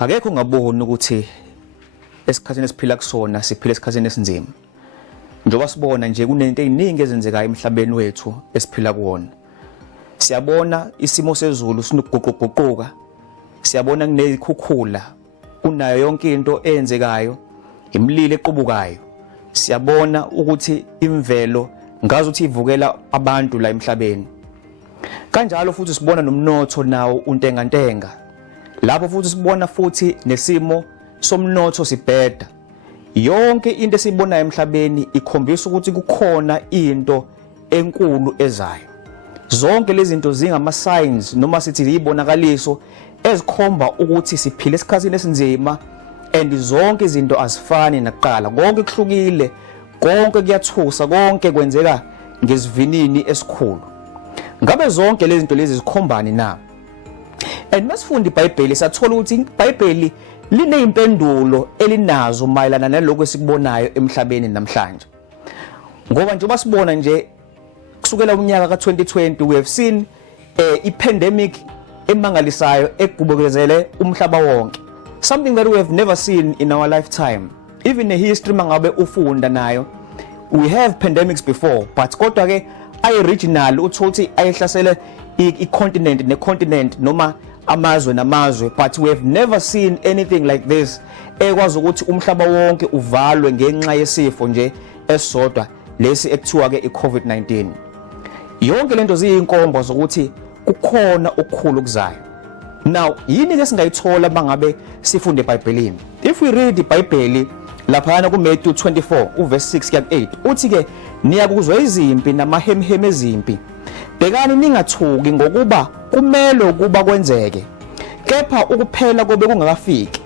Akekho ungaboni ukuthi esikhathini esiphila kusona siphila esikhathini esinzima. Njoba sibona nje kunento eziningi ezenzekayo emhlabeni wethu esiphila kuwona. Siyabona isimo sezulu sinokuguquguquka. Siyabona kunezikhukhula, kunayo yonke into eyenzekayo, imililo equbukayo. Siyabona ukuthi imvelo ngazi ukuthi ivukela abantu la emhlabeni. Kanjalo futhi sibona nomnotho nawo untengantenga. Lapho futhi sibona futhi nesimo somnotho sibheda. Yonke into esibonayo emhlabeni ikhombisa ukuthi kukhona into enkulu ezayo. Zonke lezi zinto zingama signs noma sithi izibonakaliso ezikhomba ukuthi siphila esikhathini esinzima and zonke izinto azifani nakuqala. Konke kuhlukile, konke kuyathusa, konke kwenzeka ngesivinini esikhulu. Ngabe zonke lezi zinto lezi zikhombani na? And masifunda iBhayibheli sathola ukuthi iBhayibheli linezimpendulo elinazo mayelana nalokho esikubonayo emhlabeni namhlanje. Ngoba njengoba sibona nje kusukela unyaka ka2020 we have seen ipandemic emangalisayo egubukezele umhlaba wonke. Something that we have never seen in our lifetime. Even in history mangabe ufunda nayo, we have pandemics before, but kodwa ke ay-regional uthothi ayihlasele i-continent ne-continent noma amazwe namazwe, but we have never seen anything like this ekwazi ukuthi umhlaba wonke uvalwe ngenxa yesifo nje esodwa lesi ekuthiwa ke i-COVID-19. Yonke lento ziyinkomba zokuthi kukhona okukhulu kuzayo. Now yini ke singayithola mangabe sifunde eBhayibhelini? If we read iBhayibheli laphana kuMatthew 24 uverse 6 kuya 8 uthi ke niyakuzwa izimpi namahemhem ezimpi, bhekani ningathuki ngokuba kumele ukuba kwenzeke, kepha ukuphela kobe kungakafiki,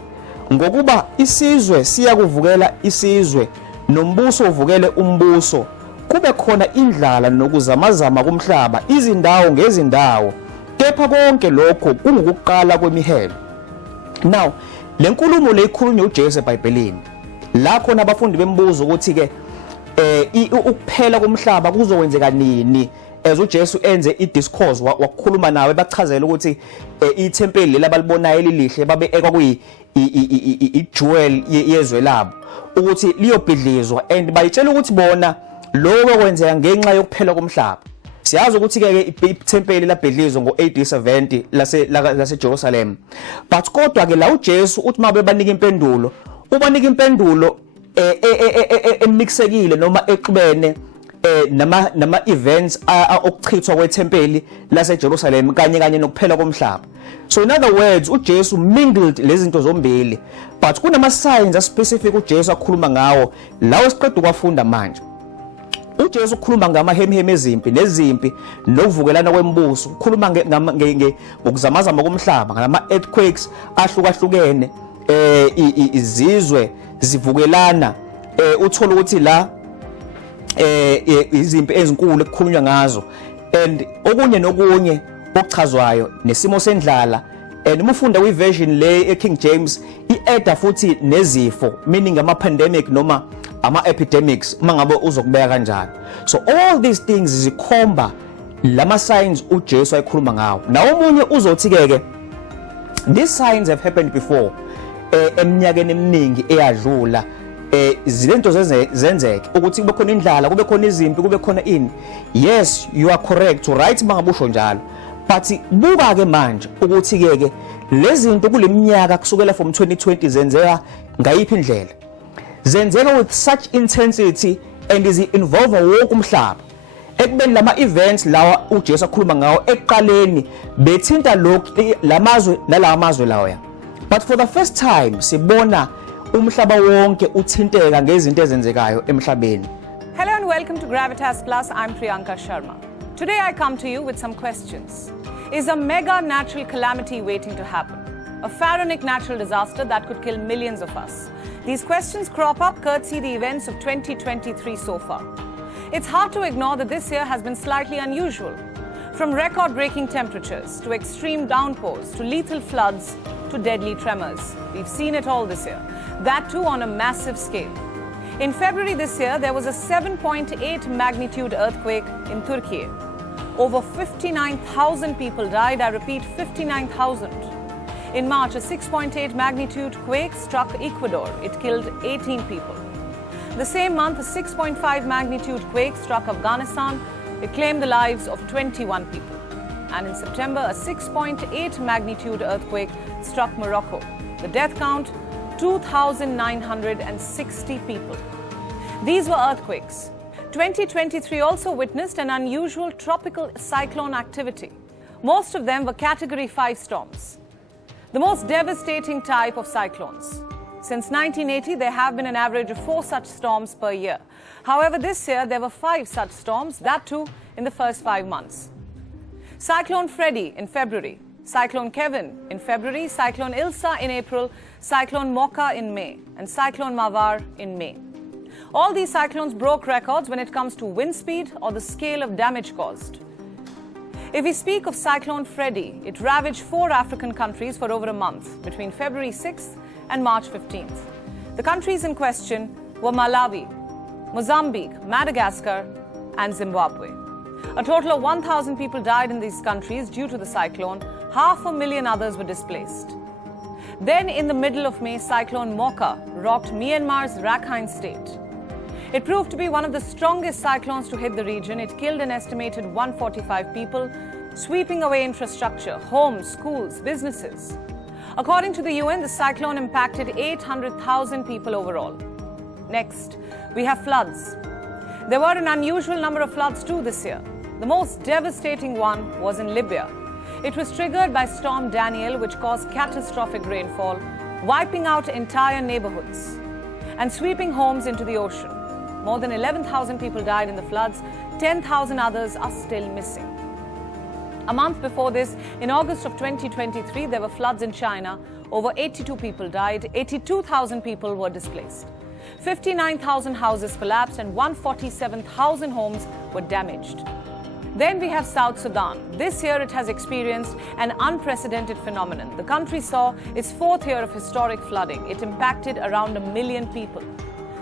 ngokuba isizwe siyakuvukela isizwe nombuso uvukele umbuso, kube khona indlala nokuzamazama kumhlaba izindawo ngezindawo, kepha konke lokho kungukuqala kwemihelo. Now lenkulumo leyikhulunywa uJesu eBhayibhelini la khona abafundi bembuzo ukuthi ke ukuphela komhlaba kuzokwenzeka nini as uJesu enze idiscourse wakukhuluma nawe bachazela ukuthi ithempeli labalibonayo elilihle babe ekwakuyi ijewel yezwe labo ukuthi liyobhidlizwa and bayitshela ukuthi bona lokho kwenzeka ngenxa yokuphela komhlaba. Siyazi ukuthi ke ithempeli labhidlizwa ngo-AD 70 lase Jerusalem, but kodwa ke la uJesu uthi mabe banika impendulo ubanika impendulo emixekile noma exubene nama events okuchithwa kwethempeli lase Jerusalem kanye nokuphela komhlaba. So in other words uJesu mingled lezi zinto zombili, but kunama signs specific uJesu akhuluma ngawo lawo siqeda ukwafunda manje. uJesu ukhuluma ngamahemhem ezimpi nezimpi nokuvukelana kwembuso, ukhuluma ngokuzamazama komhlaba, ngama earthquakes ahlukahlukene, izizwe zivukelana, uthola ukuthi la izimpi ezinkulu ekukhulunywa ngazo and okunye nokunye okuchazwayo nesimo sendlala. And umufunda kwiversion le eKing James ieda futhi nezifo, meaning ama pandemic noma ama epidemics mangabe uzokubeka kanjalo. So all these things zikhomba lama signs uJesu ayikhuluma ngawo. Na omunye uzothi ke these signs have happened before eminyakeni eminingi eyadlula, izilento zenzeke ukuthi kube khona indlala, kube khona izimpi, kube khona ini. Yes, you are correct, right mangabusho njalo. But buka ke manje ukuthi ke lezi zinto kuleminyaka kusukela from 2020 zenzeka ngayiphi indlela, zenzeka with such intensity and is involve wonke umhlaba. Ekubeni lama events lawa uJesu akhuluma ngawo eqaleni bethinta lokho lamazwe nalalamazwe lawa, but for the first time sibona umhlaba wonke uthinteka ngezinto ezenzekayo emhlabeni. Hello and welcome to Gravitas Plus. I'm Priyanka Sharma. Today I come to you with some questions. Is a mega natural calamity waiting to happen? A pharaonic natural disaster that could kill millions of us? These questions crop up courtesy the events of 2023 so far. It's hard to ignore that this year has been slightly unusual. From record-breaking temperatures, to extreme downpours, to lethal floods, to deadly tremors. We've seen it all this year. That too on a massive scale. In February this year, there was a 7.8 magnitude earthquake in Turkey. Over 59,000 people died. I repeat, 59,000. In March, a 6.8 magnitude quake struck Ecuador. It killed 18 people. The same month, a 6.5 magnitude quake struck Afghanistan. It claimed the lives of 21 people. And in September, a 6.8 magnitude earthquake struck Morocco. The death count, 2,960 people. These were earthquakes. 2023 also witnessed an unusual tropical cyclone activity. Most of them were Category 5 storms, the most devastating type of cyclones. Since 1980, there have been an average of 4 such storms per year. However, this year there were 5 such storms, that too in the first 5 months. Cyclone Freddy in February, Cyclone Kevin in February, Cyclone Ilsa in April, Cyclone Mocha in May, and Cyclone Mawar in May. All these cyclones broke records when it comes to wind speed or the scale of damage caused. If we speak of Cyclone Freddy, it ravaged 4 African countries for over a month, between February 6th and March 15th. The countries in question were Malawi, Mozambique, Madagascar, and Zimbabwe. A total of 1,000 people died in these countries due to the cyclone. 500,000 others were displaced. Then, in the middle of May, Cyclone Mocha rocked Myanmar's Rakhine state. It proved to be one of the strongest cyclones to hit the region. It killed an estimated 145 people, sweeping away infrastructure, homes, schools, businesses. According to the UN, the cyclone impacted 800,000 people overall. Next, we have floods. There were an unusual number of floods too this year. The most devastating one was in Libya. It was triggered by Storm Daniel, which caused catastrophic rainfall, wiping out entire neighborhoods and sweeping homes into the ocean. More than 11,000 people died in the floods. 10,000 others are still missing. A month before this, in August of 2023, there were floods in China. Over 82 people died. 82,000 people were displaced. 59,000 houses collapsed and 147,000 homes were damaged. Then we have South Sudan. This year it has experienced an unprecedented phenomenon. The country saw its 4th year of historic flooding. It impacted around 1 million people,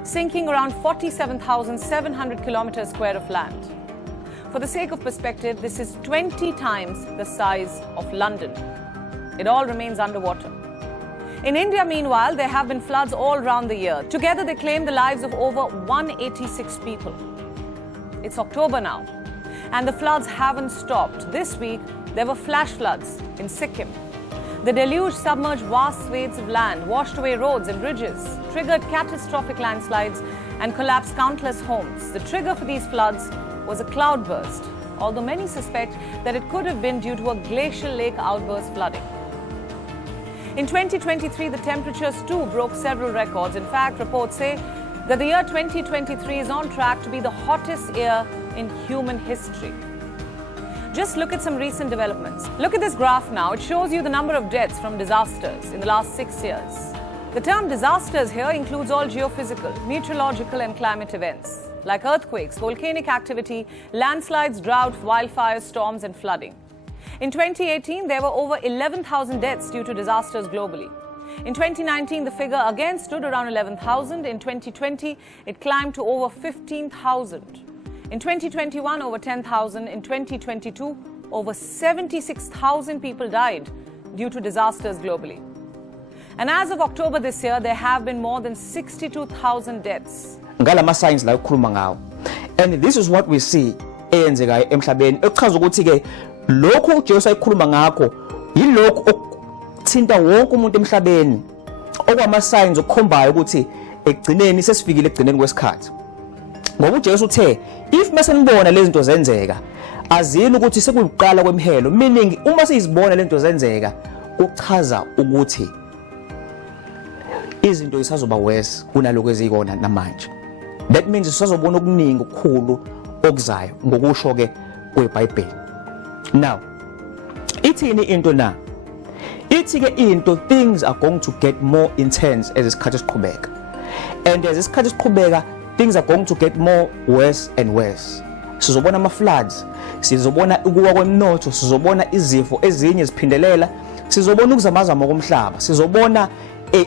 sinking around 47,700 kilometers square of land. For the sake of perspective, this is 20 times the size of London. It all remains underwater. In India, meanwhile, there have been floods all around the year. Together, they claim the lives of over 186 people. It's October now, and the floods haven't stopped. This week, there were flash floods in Sikkim. The deluge submerged vast swathes of land, washed away roads and bridges, triggered catastrophic landslides, and collapsed countless homes. The trigger for these floods was a cloudburst, although many suspect that it could have been due to a glacial lake outburst flooding. In 2023, the temperatures too broke several records. In fact, reports say that the year 2023 is on track to be the hottest year in human history. Just look at some recent developments. Look at this graph now. It shows you the number of deaths from disasters in the last 6 years. The term disasters here includes all geophysical, meteorological and climate events, like earthquakes, volcanic activity, landslides, drought, wildfires, storms and flooding. In 2018, there were over 11,000 deaths due to disasters globally. In 2019, the figure again stood around 11,000. In 2020, it climbed to over 15,000. In 2021, over 10,000. In 2022, over 76,000 people died due to disasters globally. And as of October this year, there have been more than 62,000 deaths. Ngalama signs la ukhuluma ngawo. And this is what we see eyenzekayo emhlabeni. Ekuchaza ukuthi ke lokho uJesu ayikhuluma ngakho yilokho okuthinta wonke umuntu emhlabeni. Okwama signs okukhombayo ukuthi ekugcineni sesifikile ekugcineni kwesikhathi. Ngoba uJesu uthe if mase nibona lezi zinto zenzeka azini ukuthi sekuyiqala kwemihelo, meaning uma sizibona lezi zinto zenzeka uchaza ukuthi izinto isazoba worse kunaloko ezikona namanje. That means sisazobona okuningi okukhulu okuzayo ngokusho ke kweBhayibheli. Now, ithini into na? Ithi ke into things are going to get more intense as isikhathi siqhubeka. And as isikhathi siqhubeka, things are going to get more worse and worse. Sizobona ama floods, sizobona ukuwa kwemnotho, sizobona izifo ezinye ziphindelela, sizobona ukuzamazama komhlaba, sizobona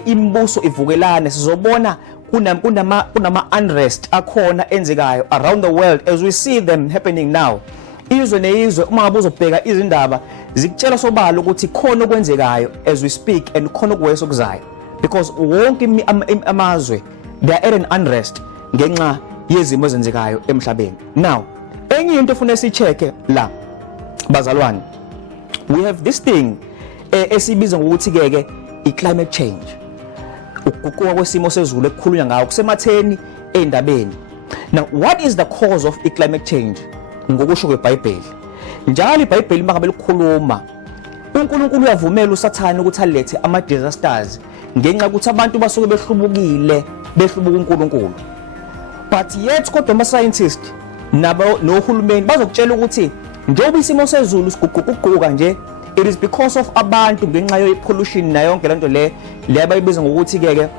imbuso ivukelane, sizobona kunama unrest akhona enzekayo around the world as we see them happening now izwe nezwe uma ngabe uzobheka izindaba zikutshela sobala ukuthi khona okwenzekayo as we speak and khona okuwese okuzayo, because wonke amazwe they are at an unrest ngenxa yezimo ezenzekayo emhlabeni. Now enye into ufuna sicheke la bazalwane, we have this thing esibiza ngokuthi ke i-climate change, ukuguquka kwesimo sezulu ekukhulunywa ngawo kusematheni endabeni. Now what is the cause of i-climate change? Ngokusho kweBhayibheli, njalo iBhayibheli mangabe likhuluma uNkulunkulu uyavumela uSathane ukuthi alethe ama-disasters ngenxa ukuthi abantu basuke behlubukile behlubuka uNkulunkulu. But yet kodwa ama-scientist nabo nohulumeni bazokutshela ukuthi njengoba isimo sezulu siguquguquka nje, it is because of abantu ngenxa ye-pollution na yonke lento le abayibiza ngokuthi ke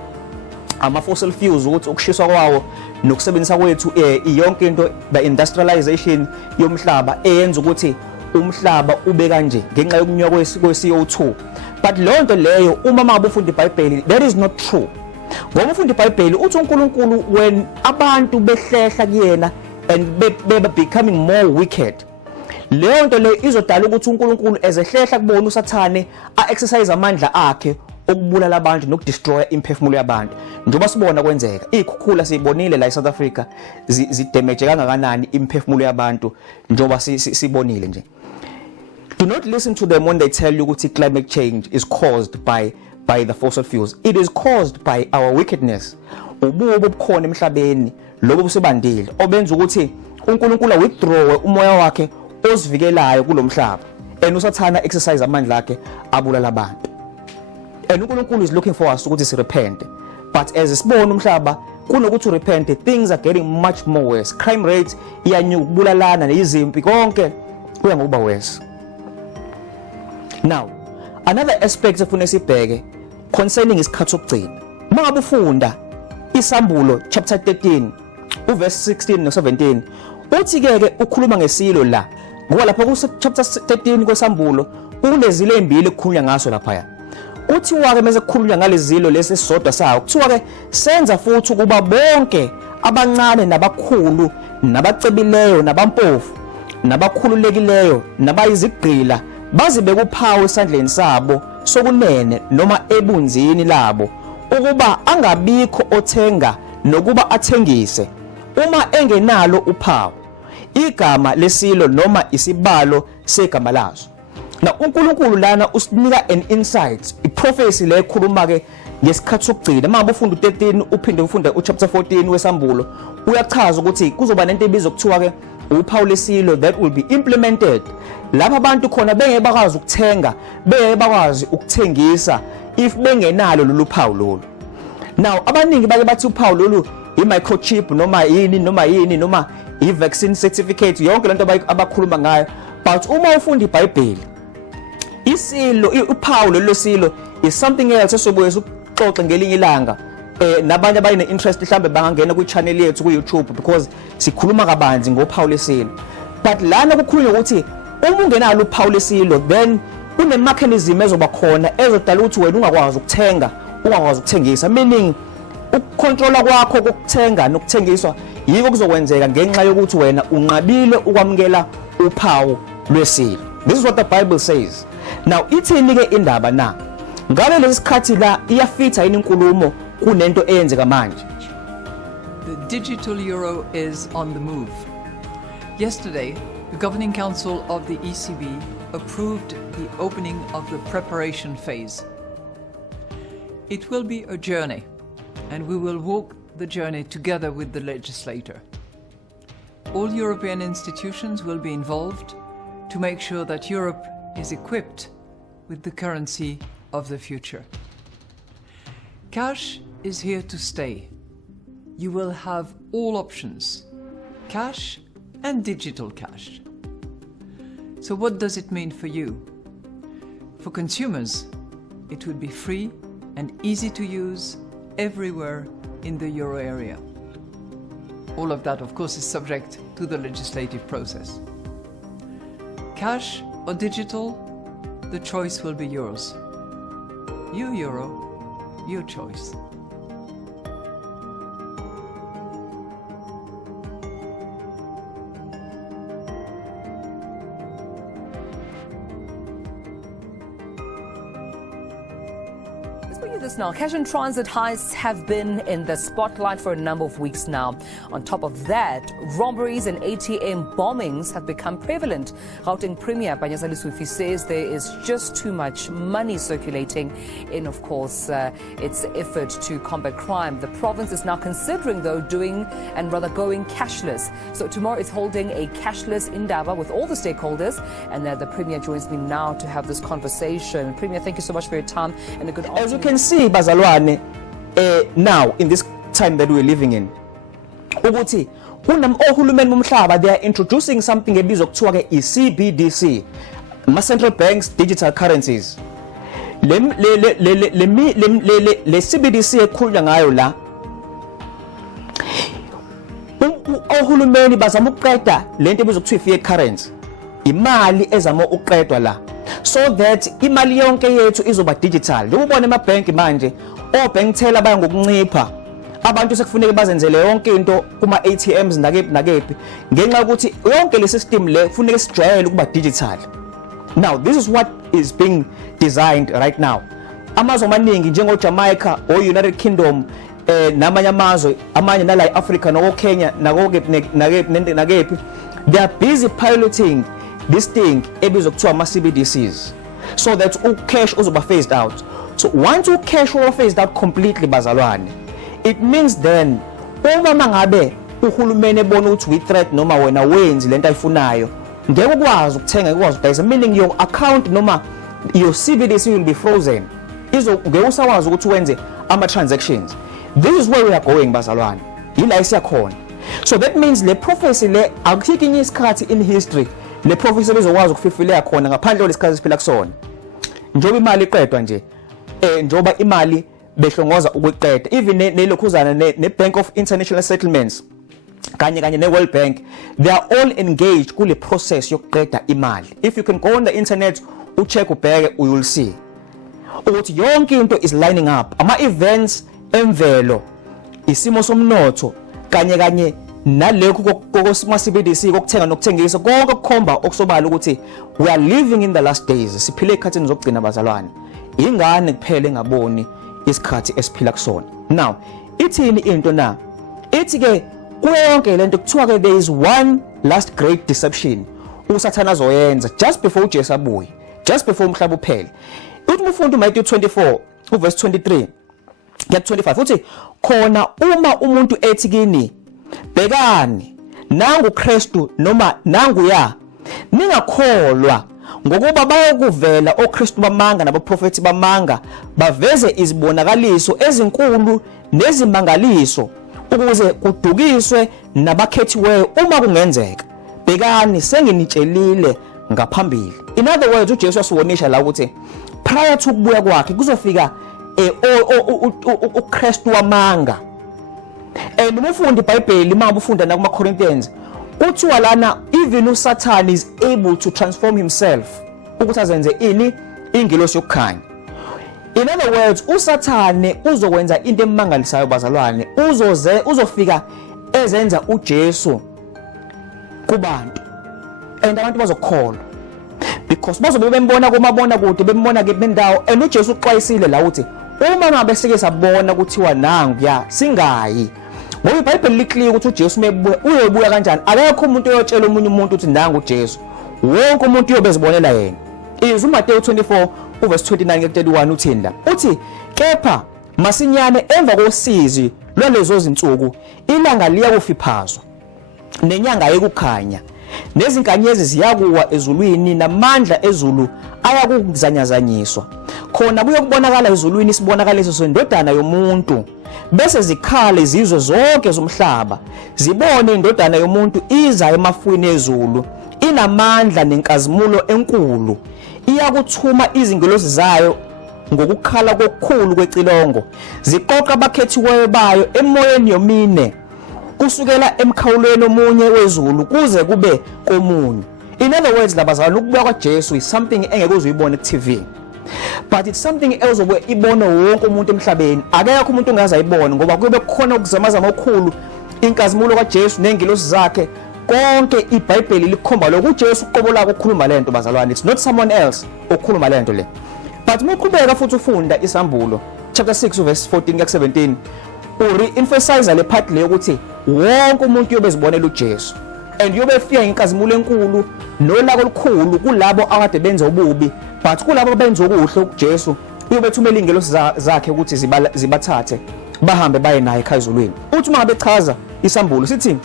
ama-fossil fuels, ukuthi ukushiswa kwawo nokusebenzisa kwethu yonke into, the industrialization yomhlaba eyenza ukuthi umhlaba ube kanje ngenxa yokunyuka kwe-CO2. But leyo nto leyo uma mabe ufunda iBhayibheli, that is not true. Ngoba ufunda iBhayibheli uthi uNkulunkulu when abantu behlehla kuyena and be becoming more wicked, leyo nto leyo izodala ukuthi uNkulunkulu ezehlehla kubona uSathane a-exercise amandla akhe okubulala abantu nokudestroya imphefumulo yabantu. Njengoba sibona kwenzeka ikhukhula siyibonile la eSouth Africa zidamage kangakanani imphefumulo yabantu njengoba sibonile nje. Do not listen to them when they tell you ukuthi climate change is caused by the fossil fuels. It is caused by our wickedness. Ububi obukhona emhlabeni lobo busebandile obenza ukuthi uNkulunkulu withdraw umoya wakhe osivikelayo kulomhlaba, and uSathana exercise amandla akhe abulala abantu. And uNkulunkulu is looking for us ukuthi si repent. But as sibona umhlaba kunokuthi repent, things are getting much more worse. Crime rates iyanyuka, ukubulalana nezimpi konke kuya ngokuba worse. Now another aspect efuna sibheke concerning isikhathi sokugcina. Mangabe ufunda Isambulo chapter 13 uverse 16 no 17 uthi ke ukhuluma ngesilo la, ngoba lapha ku chapter 13 kwesambulo kunezilo ezimbili ekukhulunywa ngaso lapha. Kuthiwa ke mase kukhulunywa ngalezilo lesi sisodwa sawo, kuthiwa ke senza futhi kuba bonke abancane nabakhulu nabacebileyo nabampofu nabakhululekileyo nabayizigqila bazibe kuphawu esandleni sabo sokunene noma ebunzini labo, ukuba angabikho othenga nokuba athengise uma engenalo uphawu, igama lesilo noma isibalo segama lazo. Na uNkulunkulu lana usinika an insight, iprofesi le ekhuluma ke ngesikhathi sokugcina. Manje ufunda u13 uphinde ufunda uchapter 14 wesambulo, uyachaza ukuthi kuzoba nento ebizwa kuthiwa ke uphawu lesilo that will be implemented lapha abantu khona bengeke bakwazi ukuthenga, bengeke bakwazi ukuthengisa if bengenalo lolu phawu lolu. Now abaningi bake bathi uphawu lolu i-microchip noma yini noma i-vaccine certificate, yonke lento abakhuluma ngayo. But uma ufunda iBhayibheli, isilo uphawu lelo silo is something else esobuye ukuxoxa ngelinye ilanga. Nabanye abayine interest mhlambe bangangena ku channel yethu ku YouTube because sikhuluma kabanzi ngophawu lesilo. But lana kukhulunywa ukuthi uma ungenalo uphawu lesilo then une mechanism ezoba khona ezodala ukuthi wena ungakwazi ukuthenga, ungakwazi ukuthengisa, meaning ukucontrola kwakho kokuthenga nokuthengiswa yiko kuzokwenzeka ngenxa yokuthi wena unqabile ukwamukela uphawu lwesilo. This is what the Bible says. Now ithini ke indaba na ngabe lesikhathi la iyafitha yini inkulumo kunento eyenzeka manje? The digital euro is on the move. Yesterday, the Governing Council of the ECB approved the opening of the preparation phase. It will be a journey, and we will walk the journey together with the legislator. All European institutions will be involved to make sure that Europe is equipped with the currency of the future. Cash is here to stay. You will have all options, cash and digital cash. So what does it mean for you? For consumers, it will be free and easy to use everywhere in the euro area. All of that, of course, is subject to the legislative process. Cash or digital, the choice will be yours. You euro, your choice. For you this now, cash and transit heists have been in the spotlight for a number of weeks now. On top of that, robberies and ATM bombings have become prevalent. Gauteng Premier Banyasali Sufi says there is just too much money circulating in, of course, its effort to combat crime. The province is now considering, though, going cashless. So tomorrow it's holding a cashless indaba with all the stakeholders, and the Premier joins me now to have this conversation. Premier, thank you so much for your time and a good afternoon. As you can see, bazalwane, now in this time that we're living in, ukuthi ohulumeni bomhlaba, they are introducing something ebizwa kuthiwa ke i-CBDC, ma-central banks digital currencies. Le CBDC ekhulunywa ngayo la, ohulumeni bazama ukuqeda lento ebizwa kuthiwa i-fiat currency, imali ezama ukuqedwa la, so that imali yonke yethu izoba digital. Ubone emabhenki manje, obank teller baya ngokuncipha, abantu sekufuneka bazenzele yonke into kuma ATMs nakephi ngenxa ukuthi yonke le system le kufuneka sijwayele ukuba digital. Now this is what is being designed right now. Amazwe amaningi njengo Jamaica or United Kingdom, namanye amazwe amanye nala eAfrica noko Kenya nakephi, they are busy piloting this thing ebizwa kuthiwa ama CBDCs, so that cash uzoba phased out. So once cash will phased out completely bazalwane, it means then uma mangabe uhulumeni ebona ukuthi we threat noma wena wenzi lento ayifunayo, ngeke ukwazi ukuthenga, ukwazi ukudayisa, meaning your account noma your CBDC will be frozen. Ngeke usakwazi ukuthi wenze ama transactions. This is where we are going bazalwane, yila isiyakhona. So that means le prophecy le akuyikinye isikhathi in history le prophecy bezokwazi ukufifileka khona ngaphandle kwesikhathi esiphila kusona. Njoba imali iqedwa nje, njoba imali behlongoza ukuqeda, even nelokhuzana ne-Bank of International Settlements kanye ne-World Bank, they are all engaged kule process yokuqeda imali. If you can go on the internet ucheck ubheke, you will see ukuthi yonke into is lining up. Ama events emvelo, isimo somnotho kanye nalekho kokuma CBDC kokuthenga nokuthengisa, konke kukhomba okusobala ukuthi we are living in the last days. Siphile ekhathini zokugcina bazalwane. Ingane kuphela engaboni isikhathi esiphila kusona. Now ithini into na, ithi ke kuyonke lento kuthiwa ke there is one last great deception usathana azoyenza just before uJesu abuye, just before umhlaba uphele. Uthi umfundi uMatthew 24 uverse 23 get 25 uthi khona uma umuntu ethi kini bekani nangu Kristu noma nangu ya, ningakholwa ngokuba bayokuvela oKristu bamanga nabaprofeti bamanga baveze izibonakaliso ezinkulu nezimangaliso ukuze kudukiswe nabakhethiweyo uma kungenzeka. Bekani senginitshelile ngaphambili. In other words, uJesu wasiwonisha la ukuthi prior to ukubuya kwakhe kuzofika uKristu wamanga. And umufundi iBhayibheli manje ufunda na kuma Corinthians kuthiwa lana even uSatan is able to transform himself ukuthi azenze ini ingilosi yokukhanya. In other words, uSathane uzokwenza into emangalisayo bazalwane, uzofika ezenza uJesu kubantu and abantu bazokholwa because bazobe bembona kumabona kude, bembona ke bendawo, and uJesu uxwayisile la uthi uma ngabe sike sabona kuthiwa nangu ya singayi. Ngoba iBhayibheli liclear ukuthi uJesu mebuya uyobuya kanjani, akekho umuntu oyotshela omunye umuntu ukuthi nangu uJesu, wonke umuntu uyobezibonela yena. uMateyu 24 uverse 29 ke 31 uthini la uthi kepha masinyane emva kosizi lwalezo zinsuku ilanga liyakufiphazwa nenyanga yekukhanya nezinkanyezi ziyakuwa ezulwini namandla ezulu ayakuzanyazanyiswa, khona kuyokubonakala ezulwini isibonakaliso sendodana yomuntu, bese zikhala izizwe zonke zomhlaba zibone indodana yomuntu iza emafwini ezulu inamandla nenkazimulo enkulu, iyakuthuma izingilosi zayo ngokukhala kokukhulu kwecilongo, ziqoqa abakhethiweyo bayo emoyeni yomine kusukela emkhawulweni omunye wezulu kuze kube komunye. In other words, labazalwane, ukubuya kwaJesu is something engeke uzuyibone ku-TV, but it's something else obe ibone wonke umuntu emhlabeni. Akekho umuntu ongaze ayibone ngoba kube kukhona ukuzamazama okukhulu, inkazimulo kaJesu nengilosi zakhe, konke iBhayibheli likhomba lokho uJesu uqobola ukukhuluma lento bazalwane. It's not someone else okhuluma lento le. But muqhubeka futhi ufunda isambulo chapter 6 verse 14 kuya 17 uri-emphasize le part le ukuthi wonke umuntu uyobezibonela uJesu and uyobefika inkazimulo enkulu nolaka olukhulu kulabo akade benza ububi but kulabo benza okuhle kuJesu uyobethumela ingelosi zakhe ukuthi zibathathe bahambe baye naye ekhaya ezulwini. Uthi uma ngabe chaza isambulo sithi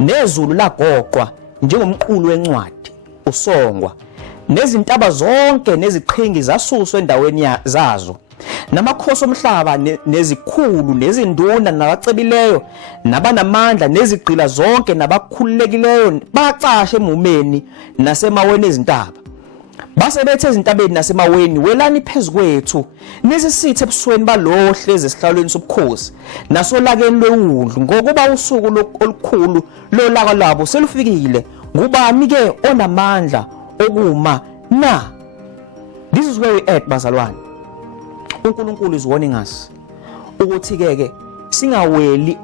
nezulu lagoqwa njengomqulu wencwadi usongwa nezintaba zonke neziqhingi zasuswa endaweni zazo namakhosi omhlaba nezikhulu nezinduna nabacebileyo nabanamandla nezigqila zonke nabakhululekileyo bacashe emumeni nasemaweni ezintaba base bethe ezintabeni nasemaweni welani phezukwethu nisisithe ebusweni balohle ezesihlalweni sobukhosi nasolakeni lwewundlu ngokuba usuku olukhulu lolaka labo selufikile ngubani ke onamandla okuma na. This is where we at bazalwane. uNkulunkulu is warning us ukuthi ke singaweli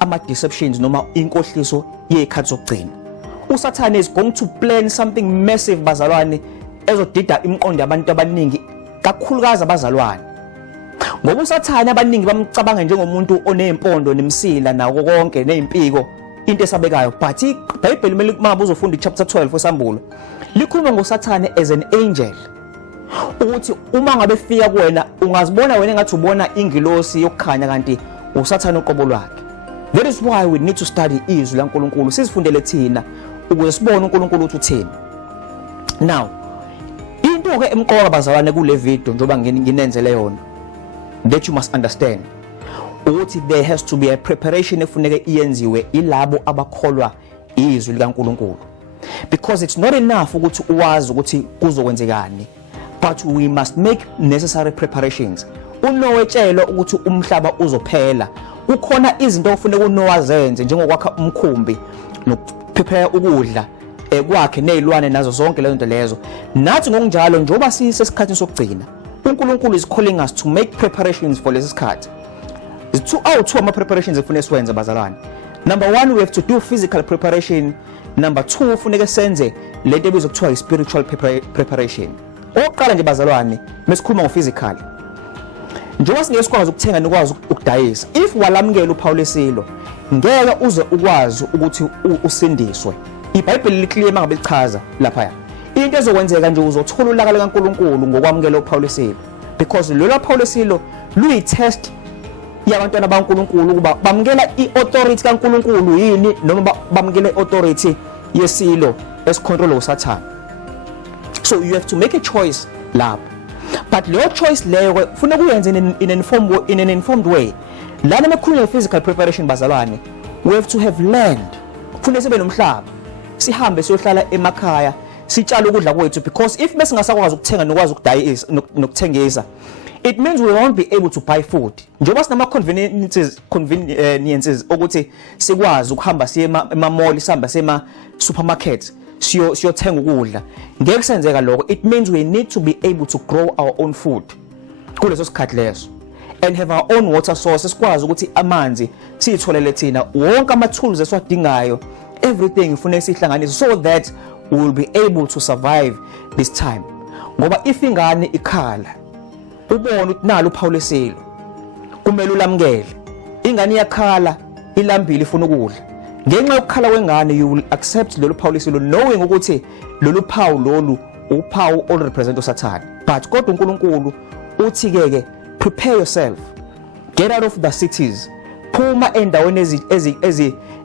ama deceptions noma inkohliso yezikhathi zokugcina. uSathane is going to plan something massive bazalwane ezodida imiqondo yabantu abaningi kakhulukazi abazalwane. Ngoba uSathane abaningi bamcabanga njengomuntu onempondo nemsila nawo konke nezimpiko into esabekayo but iBhayibheli mele mabuzo ufunda ichapter 12 esambulo likhuluma ngoSathane as an angel ukuthi uma ngabe fika kuwena ungazibona wena engathi ubona ingilosi yokukhanya kanti uSathane uqobo lwakhe. That is why we need to study izwi laNkulunkulu sizifundele thina ukuze sibone uNkulunkulu uthi uthini. Now into ke emqoka bazalwane kule video njoba nginenzele yona that you must understand ukuthi there has to be a preparation efuneke iyenziwe ilabo abakholwa izwi likaNkulunkulu because it's not enough ukuthi uwazi ukuthi kuzokwenzekani but we must make necessary preparations. Unowetshelo ukuthi umhlaba uzophela kukhona izinto ofuneka unowazenze njengokwakha umkhumbi nokuprepare ukudla kwakhe nezilwane nazo zonke lezo zinto lezo. Nathi ngokunjalo njoba sisesikhathini sokugcina uNkulunkulu is calling us to make preparations for lesi sikhathi. Two ama preparations efune siwenze bazalwane. Number 1 we have to do physical preparation. Number 2 ufuneka senze lento ebizwa kuthiwa spiritual preparation. Oqala nje bazalwane mesikhuluma ngophysical. Njengoba singeke sikwazi ukuthenga nokwazi ukudayisa. If walamukela uPaul esilo ngeke uze ukwazi ukuthi usindiswe. iBhayibheli liclear mangabe lichaza lapha. Into ezokwenzeka nje uzothola ulaka likaNkulunkulu ngokwamukela uPaul esilo because lo Paul esilo luyi test yabantwana baNkulunkulu ukuba bamukela iauthority kaNkulunkulu yini noma bamukela iauthority yesilo esicontrol uSathane. So you have to make a choice lapho. But leyo choice leyo kufanele uyenze in an informed way. Lana mekhuluma physical preparation bazalwane we have to have land. Kufanele sibe nomhlaba. Sihambe siyohlala emakhaya sitshala ukudla kwethu because if besingasakwazi ukuthenga nokwazi ukudayisa nokuthengisa it means we won't be able to buy food. Njengoba sinama conveniences ukuthi sikwazi ukuhamba siye ema-mall sihamba sema supermarkets siyothenga ukudla ngeke senzeka lokho. It means we need to be able to grow our own food kuleso sikhathi leso and have our own water source sikwazi ukuthi amanzi siyitholele thina wonke ama tools esiwadingayo everything ifuneka sihlanganise so that we will be able to survive this time. Ngoba if ingane ikhala ubone ukuthi nalo uPaul esilo kumele ulamukele ingane iyakhala ilambile ifuna ukudla ngenxa yokukhala kwengane you will accept lolu Paul esilo knowing ukuthi lolu Paul lolu uphawu all represent uSathane. But kodwa uNkulunkulu uthi ke prepare yourself, get out of the cities, phuma endaweni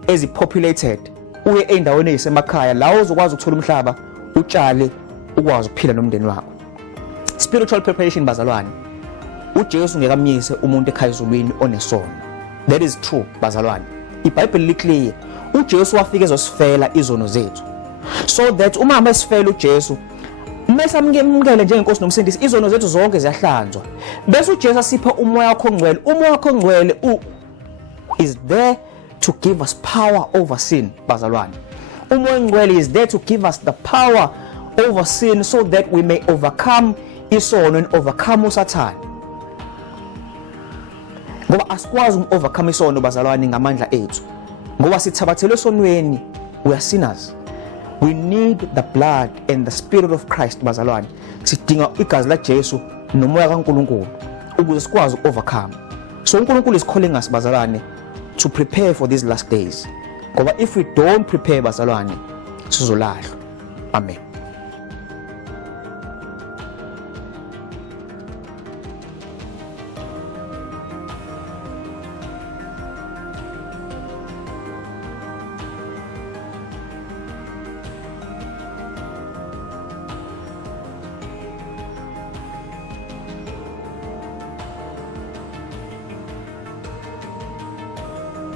ezipopulated uye endaweni ezisemakhaya la uzokwazi ukuthola umhlaba utshale ukwazi ukuphila nomndeni wakho. Spiritual preparation bazalwane uJesu ngekamnyise umuntu ekhaya ezulwini onesono. That is true bazalwane. iBhayibheli liclear uJesu wafika ezosifela izono zethu so that uma mesifela uJesu mesamukele njengenkosi nomsindisi izono zethu zonke ziyahlanzwa bese uJesu asipha umoya wakhe ongcwele. Umoya wakhe ongcwele is there to give us power over sin bazalwane. Umoya ongcwele is there to give us the power over sin so that we may overcome isono and overcome uSathane. Ngoba asikwazi ukovercome isono bazalwane ngamandla ethu ngoba sithabathelwe esonweni we are sinners. We need the blood and the spirit of Christ bazalwane. Sidinga igazi laJesu nomoya kaNkulunkulu ukuze sikwazi uku-overcome. So uNkulunkulu is calling us bazalwane to prepare for these last days, ngoba if we don't prepare bazalwane sizolahlwa. Amen.